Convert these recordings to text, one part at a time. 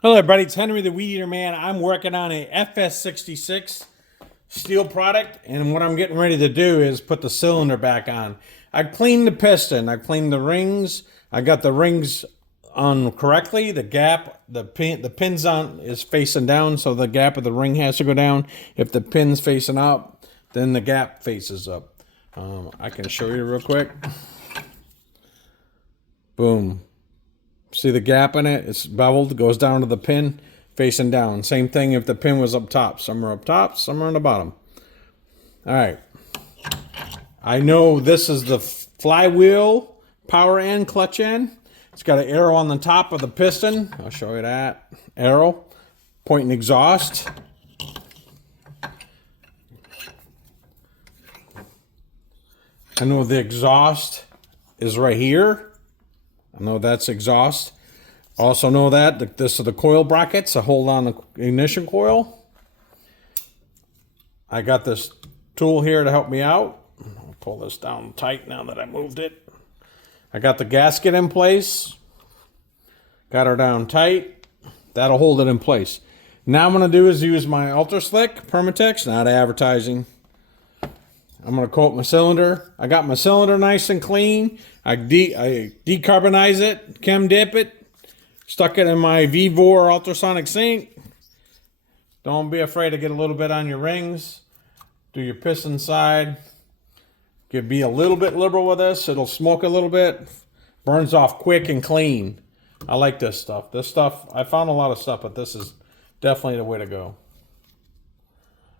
Hello everybody, it's Henry the Weed Eater Man. I'm working on a FS66 Stihl product, and what I'm getting ready to do is put the cylinder back on. I cleaned the piston, I cleaned the rings, I got the rings on correctly. The gap, the pins on is facing down, so the gap of the ring has to go down. If the pin's facing up, then the gap faces up. I can show you real quick. Boom. See the gap in it? It's beveled, goes down to the pin, facing down. Same thing if the pin was up top. Some are up top, some are on the bottom. All right. I know this is the flywheel power end, clutch end. It's got an arrow on the top of the piston. I'll show you that. Arrow. Pointing exhaust. I know the exhaust is right here. I know that's exhaust. Also know that this is the coil brackets that hold on the ignition coil. I got this tool here to help me out. I'll pull this down tight now that I moved it. I got the gasket in place. Got her down tight. That'll hold it in place. Now I'm going to do is use my Ultra Slick Permatex, not advertising. I'm going to coat my cylinder. I got my cylinder nice and clean. I decarbonize it, chem dip it, stuck it in my V4 ultrasonic sink. Don't be afraid to get a little bit on your rings. Do your piston side. Be a little bit liberal with this. It'll smoke a little bit. Burns off quick and clean. I like this stuff. This stuff, I found a lot of stuff, but this is definitely the way to go.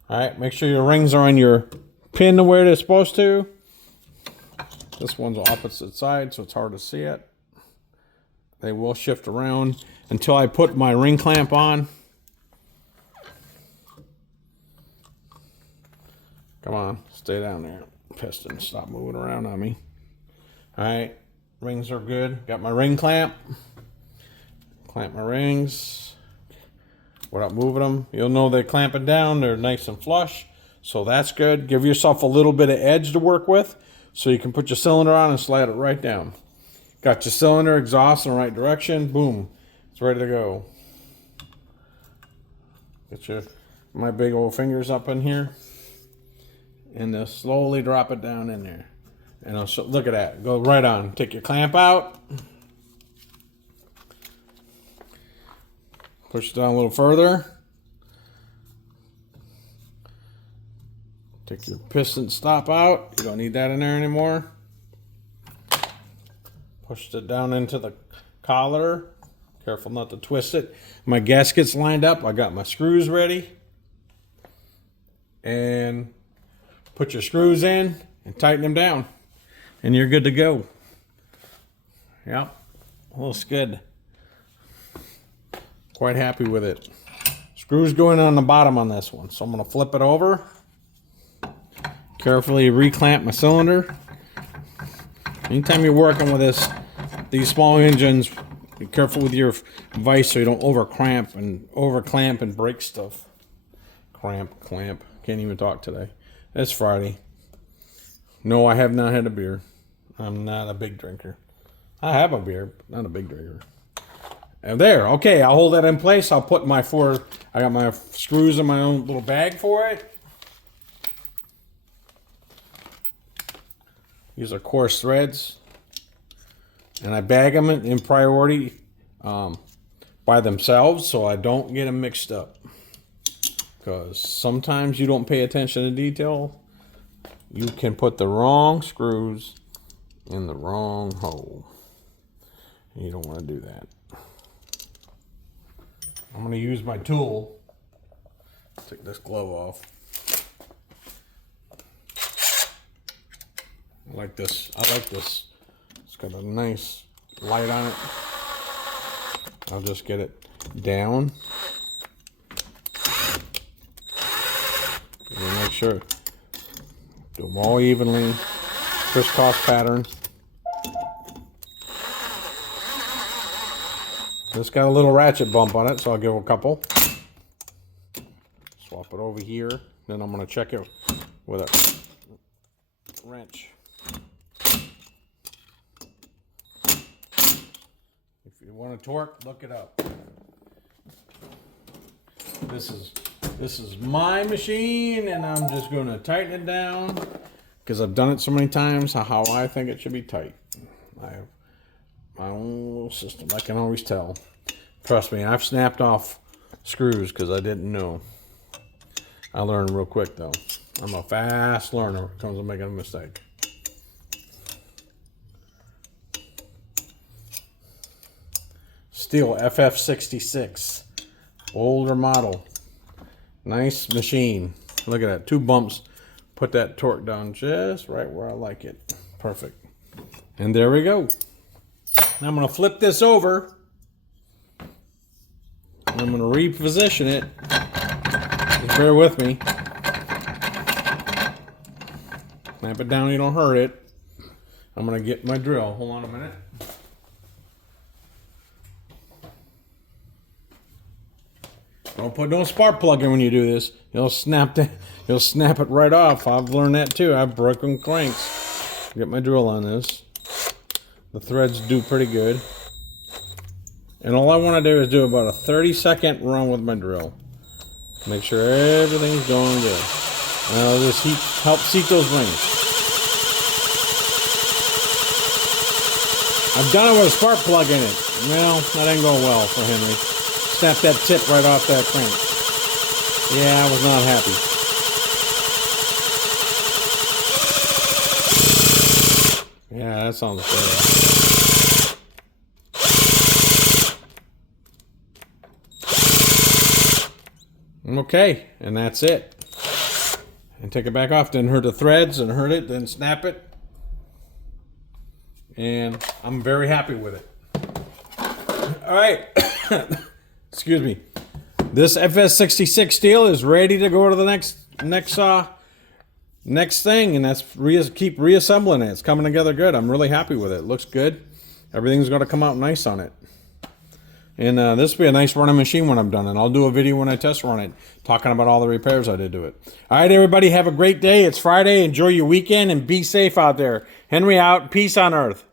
All right, make sure your rings are on your pin the way they're supposed to. This one's opposite side, so it's hard to see it. They will shift around until I put my ring clamp on. Come on, stay down there. Piston, stop moving around on me. All right, rings are good. Got my ring clamp. Clamp my rings without moving them. You'll know they're clamping down. They're nice and flush. So that's good. Give yourself a little bit of edge to work with so you can put your cylinder on and slide it right down. Got your cylinder, exhaust in the right direction. Boom. It's ready to go. Get my big old fingers up in here. And then slowly drop it down in there. And look at that. Go right on. Take your clamp out. Push it down a little further. Take your piston stop out. You don't need that in there anymore. Pushed it down into the collar. Careful not to twist it. My gasket's lined up. I got my screws ready. And put your screws in and tighten them down. And you're good to go. Yep. Looks good. Quite happy with it. Screws going on the bottom on this one. So I'm going to flip it over. Carefully reclamp my cylinder. Anytime you're working with these small engines, be careful with your vise so you don't overclamp and break stuff. Clamp. Can't even talk today. It's Friday. No, I have not had a beer. I'm not a big drinker. I have a beer, but not a big drinker. And there, okay, I'll hold that in place. I'll put I got my screws in my own little bag for it. These are coarse threads. And I bag them in priority by themselves so I don't get them mixed up. Because sometimes you don't pay attention to detail. You can put the wrong screws in the wrong hole. And you don't want to do that. I'm going to use my tool. Take this glove off. I like this. It's got a nice light on it. I'll just get it down. And make sure. Do them all evenly. Crisscross pattern. This got a little ratchet bump on it, so I'll give it a couple. Swap it over here. Then I'm going to check it with a wrench. If you want a torque, look it up. This is my machine, and I'm just going to tighten it down because I've done it so many times how I think it should be tight. I have my own little system. I can always tell. Trust me, I've snapped off screws because I didn't know. I learned real quick though. I'm a fast learner when it comes to making a mistake. Stihl FS66, older model. Nice machine. Look at that, 2 bumps. Put that torque down just right where I like it. Perfect. And there we go. Now I'm going to flip this over. And I'm going to reposition it. Just bear with me. Snap it down, you don't hurt it. I'm going to get my drill. Hold on a minute. Don't put no spark plug in when you do this. You'll snap it right off. I've learned that too. I've broken cranks. Get my drill on this. The threads do pretty good. And all I want to do is do about a 30-second run with my drill. Make sure everything's going good. And I'll just help seat those rings. I've done it with a spark plug in it. Well, that ain't going well for Henry. Snap that tip right off that crank. Yeah, I was not happy. Yeah, that sounds good. Okay, and that's it. And take it back off. Didn't hurt the threads and hurt it. Didn't snap it. And I'm very happy with it. All right. Excuse me. This FS66 Stihl is ready to go to the next thing, and that's keep reassembling it. It's coming together good. I'm really happy with it. It looks good. Everything's going to come out nice on it. And this will be a nice running machine when I'm done, and I'll do a video when I test run it, talking about all the repairs I did to it. All right, everybody, have a great day. It's Friday. Enjoy your weekend, and be safe out there. Henry out. Peace on earth.